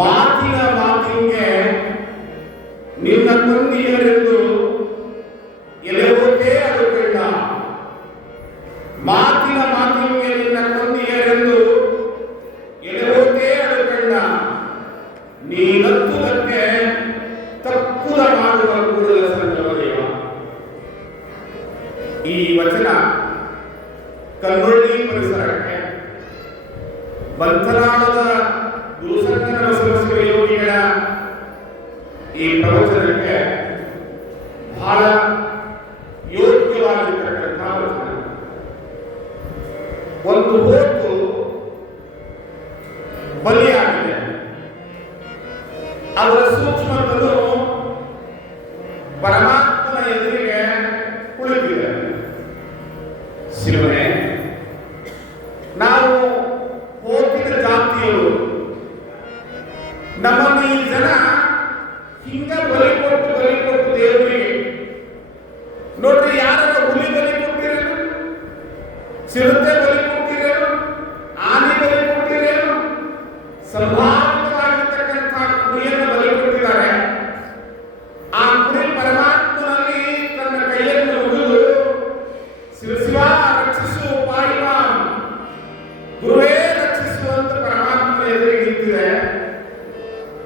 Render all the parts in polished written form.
ಮಾತಿನ ಮಾತಿಗೆ ನಿನ್ನ ಕೊಂದಿಯರೆಂದು ಎಲೆಯೋಕೆ ಅದು ಕಂಡ. ಮಾತಿನ ಮಾತಿಗೆ ನಿನ್ನ ಕೊಂದಿಯರೆಂದು ಎಲೆಯೋಕೆ ಅದು ಕಂಡ. ನೀನತ್ತುದಕ್ಕೆ ತಕ್ಕುದ ಮಾಡುವ ಕೂಡಲ ಸಂಗಮದೇವ. ಈ ವಚನ ಕನ್ನೊಳ್ಳಿ ಪರಿಸರಕ್ಕೆ ಬಂಧನಾಳದ ಗುರುಸಂಗನ ಬಸವಶ್ರೀ ಯೋಗಿಗಳ ಈ ಪ್ರವಚನಕ್ಕೆ ಬಹಳ ಯೋಗ್ಯವಾಗಿರ್ತಕ್ಕಂಥ ವಚನ. ಒಂದು ಹೊತ್ತು ಬಲಿಯಾಗಿದೆ. ಅದರ ಸೂಕ್ಷ್ಮತನು ಪರಮಾತ್ಮನ ಎದುರಿಗೆ ಕುಳಿತಿದೆ. ಶಿವನೇ, ನಾವು ಹೋಗಿದ ಜಾತಿಯವರು, ನಮ್ಮನ್ನು ಈ ಜನ ಹಿಂಗ ಬಲಿ ಕೊಟ್ಟು ದೇವರಿಗೆ ನೋಡ್ರಿ, ಯಾರಾದ್ರೂ ಹುಲಿ ಬಲಿ ಕೊಟ್ಟಿರೇನು, ಚಿರತೆ ಬಲಿ ಕೊಟ್ಟಿರೇನು, ಆನೆ ಬಲಿ ಕೊಟ್ಟಿರೇನು, ಸಂಭಾವಿತವಾಗಿರ್ತಕ್ಕಂಥ ಕುರಿಯನ್ನು ಬಲಿ ಕೊಟ್ಟಿದ್ದಾರೆ. ಆ ಕುರಿ ಪರಮಾತ್ಮನಲ್ಲಿ ತನ್ನ ಕೈಯನ್ನು ಮುಗಿದು ಶಿವ ರಕ್ಷಿಸು ಪಾಯಿವ, ಗುರುವೇ ರಕ್ಷಿಸುವಂತ ಪರಮಾತ್ಮನ ಎದುರಿಗೆ ನಿಂತಿದೆ.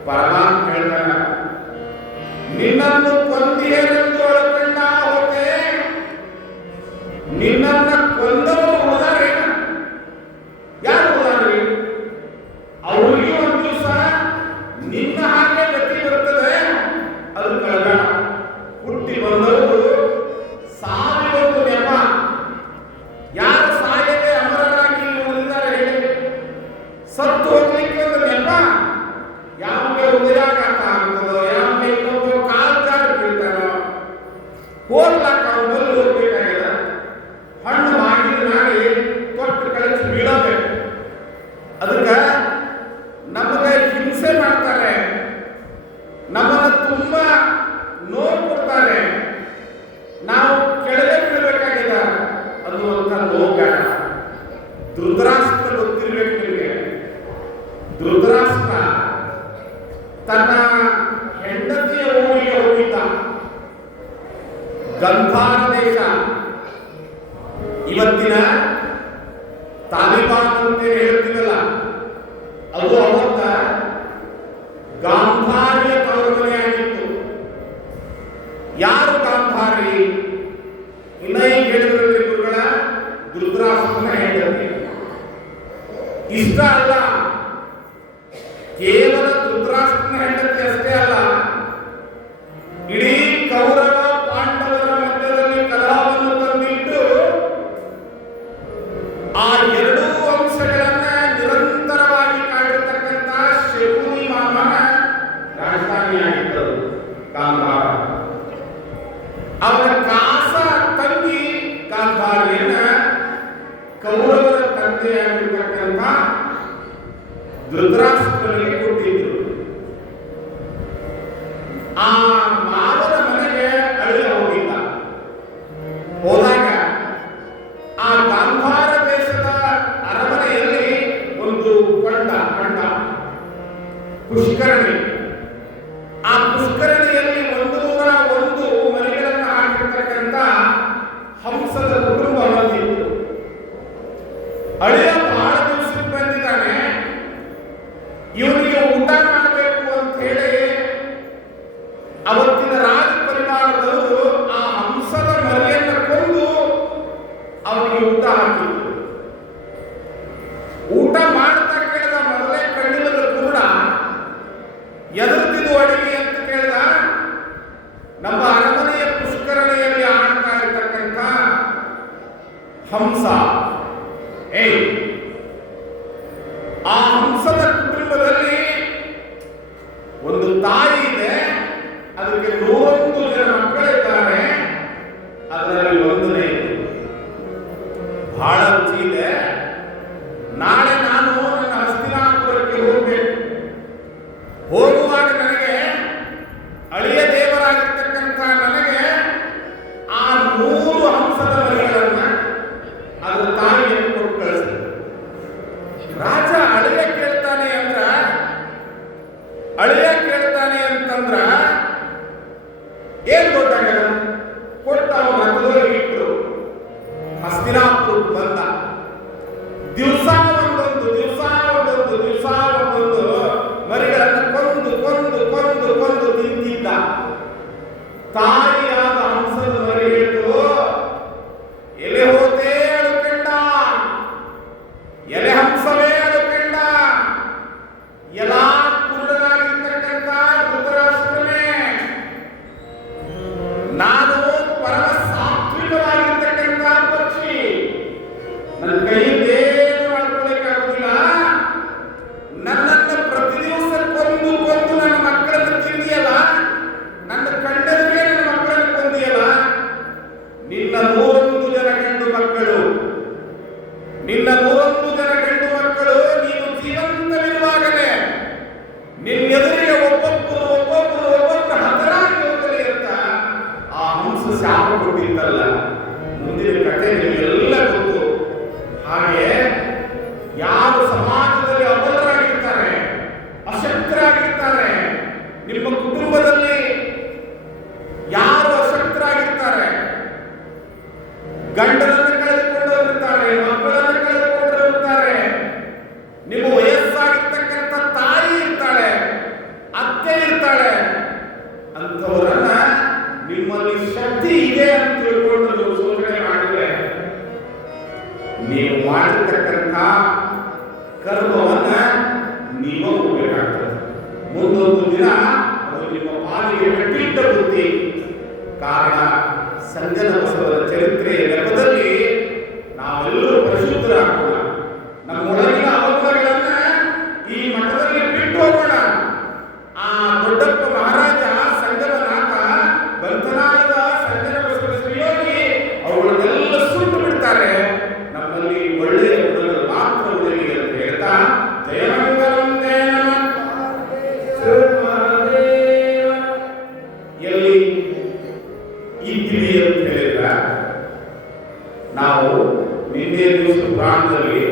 ಪರಮಾತ್ಮ ಹೇಳ್ತಾನೆ, ನಿನ್ನನ್ನು ಕೊಂದಿಯರೆಂದು ಒಳಕೊಂಡ ಹೋತೆ, ನಿನ್ನನ್ನ ಕೊಂದವರು ಉಳಿದಾರೆ. ಯಾರು ಉಳಿದಾರೆ? ಅವರಿಗೆ ಒಂದು ದಿವಸ ನಿನ್ನ ಹಾಗೆ ಗತಿ ಬರ್ತದೆ. ಅದು ಕಳೆದ ಹುಟ್ಟಿ ಬಂದವರು ಸಾವಿರೊಂದು ನೆಪ. ಯಾರು ಸಾಯದೆ ಅಮರರಾಗಿ ಉಳಿದಿದ್ದಾರೆ ಹೇಳಿ? ಸತ್ತು ಹೋಗ್ಲಿಕ್ಕೆ ಒಂದು ನೆಪ. ಯಾವಾಗ ಹೃದಯಾಘಾತ ಆಗ್ತದೋ, ಯಾವಾಗ ಇನ್ನೊಬ್ಬರು ಕಾಲು ಜಾರಿ ಬೀಳ್ತಾರೋ, ಹೋಗ್ಲಾಕ ಅವನಲ್ಲಿ ಹೋಗ್ಬೇಕಾಗಿದೆ. ಹಣ್ಣು ಮಾಡಿದ ಮಾಡಿ ತೊಟ್ಟು ಕಳಿಸಿ ಬೀಳಬೇಕು. ಅದಕ್ಕೆ ನಮಗೆ ಹಿಂಸೆ ಮಾಡ್ತಾರೆ, ನಮ್ಮನ್ನು ತುಂಬಾ ನೋವು ಕೊಡ್ತಾರೆ, ನಾವು ಕೆಳಗೆ ಬೀಳಬೇಕಾಗಿದೆ ಅನ್ನುವಂಥ ನೋವು ಬೇಡ. ಧೃತರಾಷ್ಟ್ರ ಗೊತ್ತಿರ್ಬೇಕು ನಿಮಗೆ. ಧೃತರಾಷ್ಟ್ರ ತನ್ನ ಹೆಂಡತಿಯ ಊರಿಗೆ ಹೋಗಿದ್ದ. ಗಂಧಾರ ದೇಶ, ಇವತ್ತಿನ ತಾಲಿಬಾನ್ ಅಂತ ಹೇಳ್ತೀವಲ್ಲ, ಅದು ಅವತ್ತ ಗಾಂಧಾರ್ಯ ತವರುಮನೆಯಾಗಿತ್ತು. ಯಾರು ಗಾಂಧಾರಿ? ಇನ್ನ ಈಗ ಹೇಳಿದ್ರಲ್ಲಿ ಗುರುಗಳ ಧೃತರಾಷ್ಟ್ರನ ಹೆಂಡತಿ. ಇಷ್ಟ ಅಲ್ಲ, ಕೇವಲ ಧೃತರಾಷ್ಟ್ರನ ಹೆಂಡತಿ ಅಷ್ಟೇ ಅಲ್ಲ, ಇಡೀ ಕೌರವ ಪಾಂಡವರ ಮಧ್ಯದಲ್ಲಿ ಕಲಹವನ್ನು ತಂದಿಟ್ಟು ಆ ಎರಡೂ ಅಂಶಗಳನ್ನ ನಿರಂತರವಾಗಿ ಕಾಡಿರ್ತಕ್ಕಂಥ ಶಕುನಿ ಮಾಮನ ರಾಜಧಾನಿಯಾಗಿದ್ದರು ಗಾಂಧಾರ. ಅವರ ಕಾಸ ತಂಗಿ ಗಾಂಧಾರಿಯನ್ನ ಕೌರವರ ತಂದೆಯಾಗಿರ್ತಕ್ಕಂಥ ಧೃತರಾಷ್ಟ್ರನಿಗೆ ಕೊಟ್ಟಿದ್ರು. ಆ ಮಾವನ ಮನೆಗೆ ಅಳಿಯ ಹೋಗಿದ್ದ. ಹೋದಾಗ ಆ ಗಾಂಧಾರ ದೇಶದ ಅರಮನೆಯಲ್ಲಿ ಒಂದು ಕೊಂಡ ಪುಷ್ಕರಣಿ. ಆ ಪುಷ್ಕರಣಿಯಲ್ಲಿ 101 ಮರಿಗಳನ್ನು ಹಾಕಿರ್ತಕ್ಕಂಥ ಹಂಸದ ಕುಟುಂಬ ಬಂದಿತ್ತು. ಅಳಿಯ ಬಹಳ ದಿವಸಕ್ಕೆ ಬಂದಿದ್ದಾನೆ, ಇವನಿಗೆ ಊಟ ಮಾಡಬೇಕು ಅಂತ ಹೇಳಿ ಅವತ್ತಿನ ರಾಜ ಪರಿವಾರದವರು ಆ ಹಂಸದ ಮರಿಯನ್ನು ಕೊಂದು ಅವನಿಗೆ ಊಟ ಹಾಕಿದ್ರು. ಊಟ ಮಾಡ್ತಾ ಕೇಳಿದ ಮೊದಲೇ ಕಣ್ಣಿಲ್ಲದ ಕೂಡ ಎದುರ್ತಿದ್ದು ಅಡಿಗೆ ಅಂತ ಕೇಳಿದ. ನಮ್ಮ ಅರಮನೆಯ ಪುಷ್ಕರಣಿಯಲ್ಲಿ ಆಡ್ತಾ ಇರ್ತಕ್ಕಂಥ ಹಂಸ. ಆ ಹಂಸದ ಕುಟುಂಬದಲ್ಲಿ ದಿನ ಅದು ನಿಮ್ಮ ಪಾಲಿಗೆ ಕಟ್ಟಿಟ್ಟ ಬುದ್ಧಿ. ಕಾರಣ ಸಂಗನ ಬಸವರ ಚರಿತ್ರೆಯ ನೆಪದಲ್ಲಿ ನಾವೆಲ್ಲರೂ ಪರಿಶುದ್ಧರಾಗೋಣ. ನಮ್ಮೊಳಗಿನ ಅವಗುಣಗಳನ್ನ ಈ ಮಠದಲ್ಲಿ ಬಿಟ್ಟು ಹೋಗೋಣ. ಆ ದೊಡ್ಡಪ್ಪ ಮಹಾರಾಜ, ಸಂಗಮನಾಥ, ಬಂಧನಾಳದ ಸಂಗನ ಬಸವ ಶ್ರೀಯೋಗಿ ಅವುಗಳನ್ನೆಲ್ಲ ಸುಟ್ಟು ಬಿಡ್ತಾರೆ. ನಮ್ಮಲ್ಲಿ ಒಳ್ಳೆಯ ಗುಣಗಳು ಮಾತ್ರ ಉಳಿಯಲಿ ಅಂತ ಹೇಳ್ತಾ ಜಯಮಂಗಲಂ ಜಯ ಎಲ್ಲಿ ಇದ್ದೀವಿ ಅಂತ ಹೇಳಿದ್ರ ನಾವು ನಿನ್ನೆ ದಿವಸ ಪುರಾಣದಲ್ಲಿ